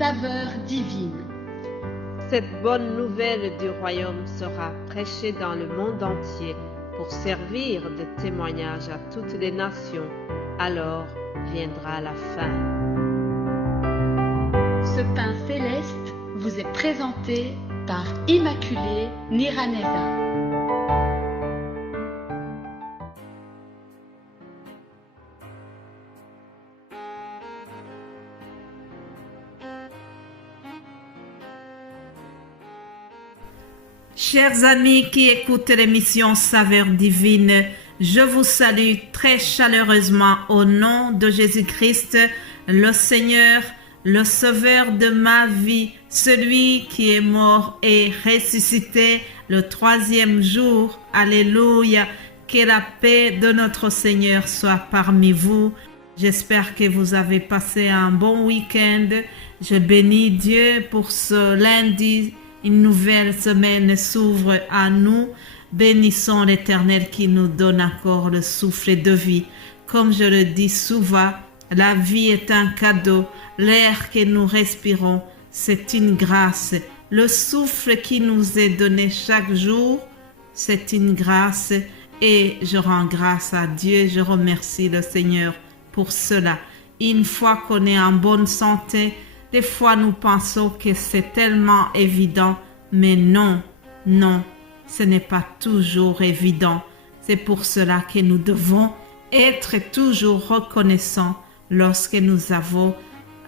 saveur divine. Cette bonne nouvelle du royaume sera prêchée dans le monde entier pour servir de témoignage à toutes les nations. Alors viendra la fin. Ce pain céleste vous est présenté par Immaculée Niraneza. Chers amis qui écoutent l'émission Saveur divine, je vous salue très chaleureusement au nom de Jésus-Christ, le Seigneur, le Sauveur de ma vie, celui qui est mort et ressuscité le 3e jour. Alléluia, que la paix de notre Seigneur soit parmi vous. J'espère que vous avez passé un bon week-end. Je bénis Dieu pour ce lundi. Une nouvelle semaine s'ouvre à nous. Bénissons l'Éternel qui nous donne encore le souffle de vie. Comme je le dis souvent, la vie est un cadeau. L'air que nous respirons, c'est une grâce. Le souffle qui nous est donné chaque jour, c'est une grâce. Et je rends grâce à Dieu. Je remercie le Seigneur pour cela. Une fois qu'on est en bonne santé, des fois, nous pensons que c'est tellement évident, mais non, ce n'est pas toujours évident. C'est pour cela que nous devons être toujours reconnaissants lorsque nous avons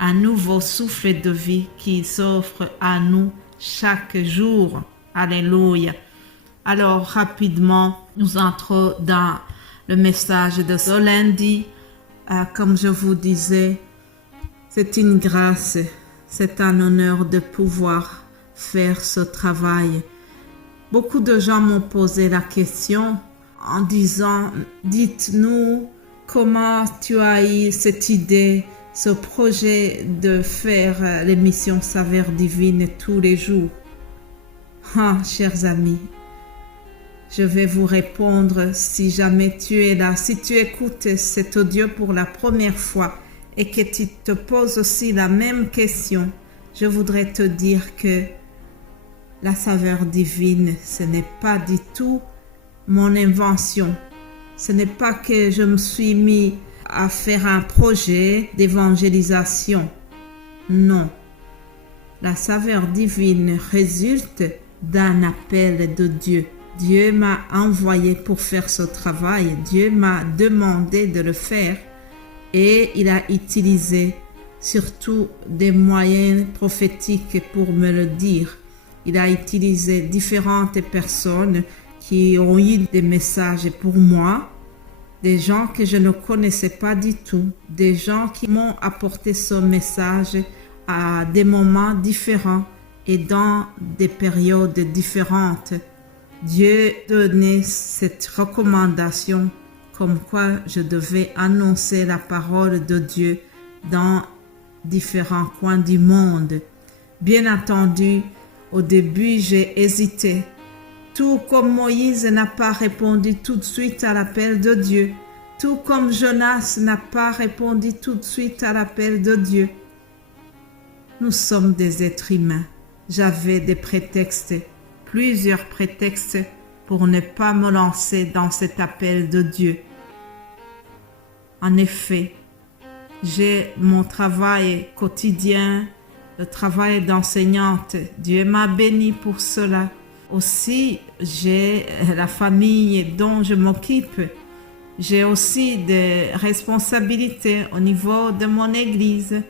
un nouveau souffle de vie qui s'offre à nous chaque jour. Alléluia. Alors, rapidement, nous entrons dans le message de ce lundi. Comme je vous disais, c'est une grâce, c'est un honneur de pouvoir faire ce travail. Beaucoup de gens m'ont posé la question en disant, dites-nous comment tu as eu cette idée, ce projet de faire l'émission Saveur divine tous les jours. Chers amis, je vais vous répondre si jamais tu es là, si tu écoutes cet audio pour la première fois, et que tu te poses aussi la même question, je voudrais te dire que la saveur divine, ce n'est pas du tout mon invention. Ce n'est pas que je me suis mis à faire un projet d'évangélisation. Non. La saveur divine résulte d'un appel de Dieu. Dieu m'a envoyé pour faire ce travail. Dieu m'a demandé de le faire. Et il a utilisé surtout des moyens prophétiques pour me le dire. Il a utilisé différentes personnes qui ont eu des messages pour moi, des gens que je ne connaissais pas du tout, des gens qui m'ont apporté ce message à des moments différents et dans des périodes différentes. Dieu donnait cette recommandation comme quoi je devais annoncer la parole de Dieu dans différents coins du monde. Bien entendu, au début, j'ai hésité. Tout comme Moïse n'a pas répondu tout de suite à l'appel de Dieu, tout comme Jonas n'a pas répondu tout de suite à l'appel de Dieu. Nous sommes des êtres humains. J'avais des prétextes, plusieurs prétextes pour ne pas me lancer dans cet appel de Dieu. En effet, j'ai mon travail quotidien, le travail d'enseignante. Dieu m'a béni pour cela. Aussi, j'ai la famille dont je m'occupe. J'ai aussi des responsabilités au niveau de mon église.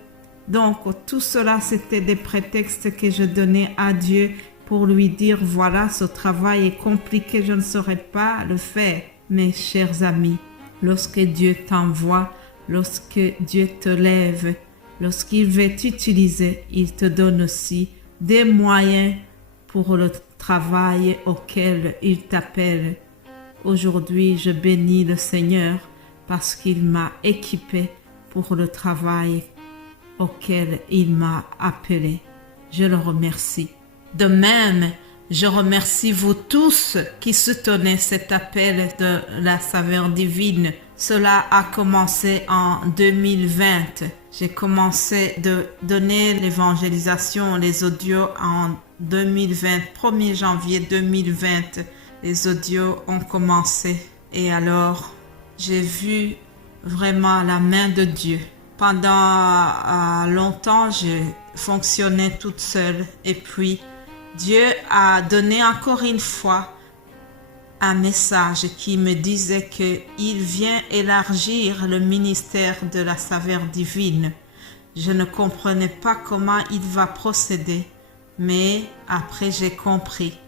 Donc, tout cela, c'était des prétextes que je donnais à Dieu pour lui dire, voilà, ce travail est compliqué, je ne saurais pas le faire. Mes chers amis, lorsque Dieu t'envoie, lorsque Dieu te lève, lorsqu'il veut t'utiliser, il te donne aussi des moyens pour le travail auquel il t'appelle. Aujourd'hui, je bénis le Seigneur parce qu'il m'a équipé pour le travail auquel il m'a appelé. Je le remercie. De même, je remercie vous tous qui soutenez cet appel de la saveur divine Cela a commencé en 2020. J'ai commencé de donner l'évangélisation, les audios en 2020, 1er janvier 2020. Les audios ont commencé et alors j'ai vu vraiment la main de Dieu. Pendant longtemps, je fonctionnais toute seule et puis Dieu a donné encore une fois un message qui me disait qu'il vient élargir le ministère de la saveur divine. Je ne comprenais pas comment il va procéder, mais après j'ai compris.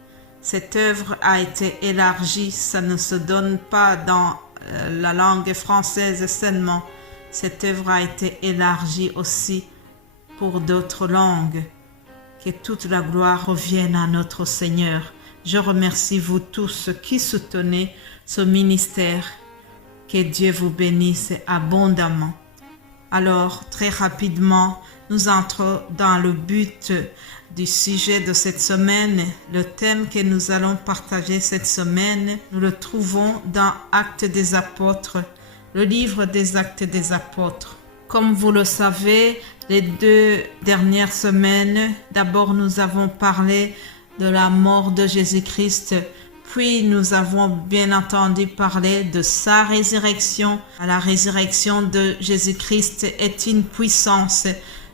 Cette œuvre a été élargie, ça ne se donne pas dans la langue française seulement. Cette œuvre a été élargie aussi pour d'autres langues. Que toute la gloire revienne à notre Seigneur. Je remercie vous tous qui soutenez ce ministère. Que Dieu vous bénisse abondamment. Alors, très rapidement, nous entrons dans le but du sujet de cette semaine. Le thème que nous allons partager cette semaine, nous le trouvons dans Actes des Apôtres, le livre des Actes des Apôtres. Comme vous le savez, les 2 dernières semaines, d'abord nous avons parlé de la mort de Jésus-Christ, puis nous avons bien entendu parler de sa résurrection. La résurrection de Jésus-Christ est une puissance.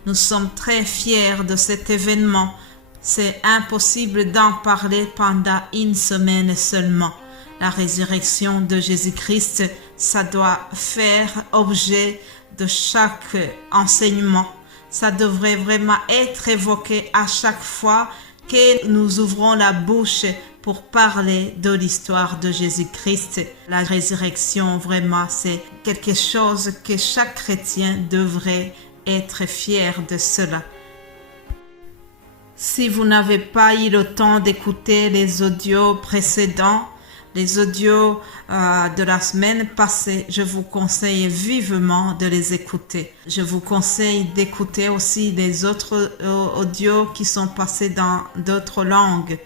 Nous sommes très fiers de cet événement. C'est impossible d'en parler pendant une semaine seulement. La résurrection de Jésus-Christ, ça doit faire objet de chaque enseignement. Ça devrait vraiment être évoqué à chaque fois que nous ouvrons la bouche pour parler de l'histoire de Jésus-Christ. La résurrection, vraiment, c'est quelque chose que chaque chrétien devrait être fier de cela. Si vous n'avez pas eu le temps d'écouter les audios précédents, les audios de la semaine passée, je vous conseille vivement de les écouter. Je vous conseille d'écouter aussi les autres audios qui sont passés dans d'autres langues.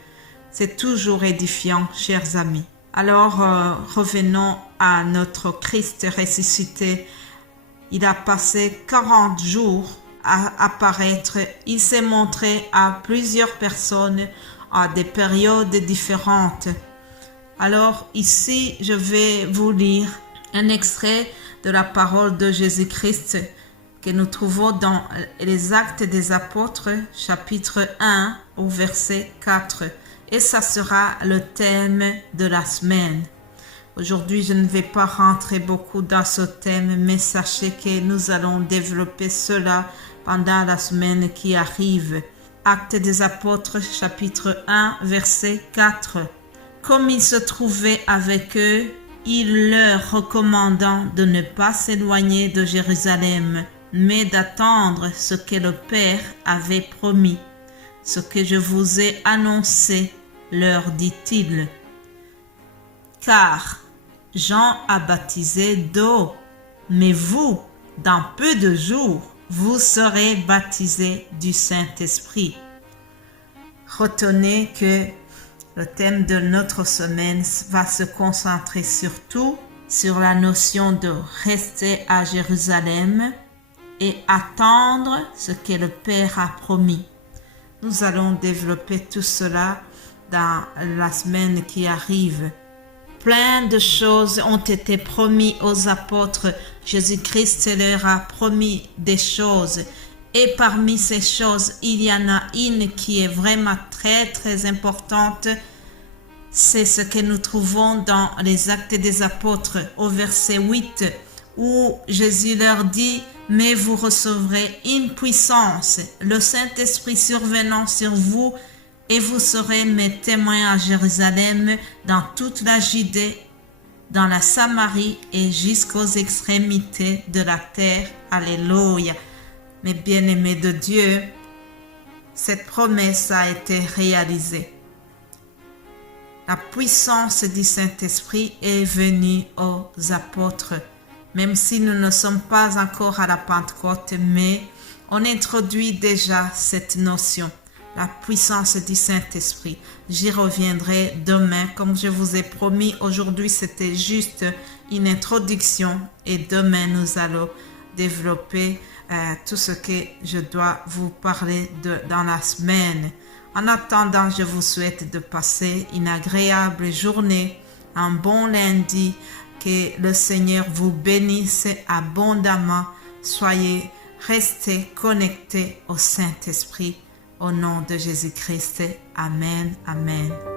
C'est toujours édifiant, chers amis. Alors, revenons à notre Christ ressuscité. Il a passé 40 jours à apparaître. Il s'est montré à plusieurs personnes à des périodes différentes. Alors ici, je vais vous lire un extrait de la parole de Jésus-Christ que nous trouvons dans les Actes des Apôtres, chapitre 1 au verset 4. Et ça sera le thème de la semaine. Aujourd'hui, je ne vais pas rentrer beaucoup dans ce thème, mais sachez que nous allons développer cela pendant la semaine qui arrive. Actes des Apôtres, chapitre 1, verset 4. Comme il se trouvait avec eux, il leur recommandant de ne pas s'éloigner de Jérusalem, mais d'attendre ce que le Père avait promis. Ce que je vous ai annoncé, leur dit-il. Car Jean a baptisé d'eau, mais vous, dans peu de jours, vous serez baptisés du Saint-Esprit. Retenez que le thème de notre semaine va se concentrer surtout sur la notion de rester à Jérusalem et attendre ce que le Père a promis. Nous allons développer tout cela dans la semaine qui arrive. Plein de choses ont été promises aux apôtres. Jésus-Christ leur a promis des choses. Et parmi ces choses, il y en a une qui est vraiment très très importante. C'est ce que nous trouvons dans les Actes des Apôtres au verset 8 où Jésus leur dit « Mais vous recevrez une puissance, le Saint-Esprit survenant sur vous, et vous serez mes témoins à Jérusalem, dans toute la Judée, dans la Samarie et jusqu'aux extrémités de la terre. » Alléluia. Mes bien-aimés de Dieu, cette promesse a été réalisée. La puissance du Saint-Esprit est venue aux apôtres, même si nous ne sommes pas encore à la Pentecôte, mais on introduit déjà cette notion. la puissance du Saint-Esprit. J'y reviendrai demain. Comme je vous ai promis, aujourd'hui c'était juste une introduction et demain nous allons développer tout ce que je dois vous parler dans la semaine. En attendant, je vous souhaite de passer une agréable journée, un bon lundi, que le Seigneur vous bénisse abondamment. Restez connectés au Saint-Esprit. Au nom de Jésus-Christ. Amen. Amen.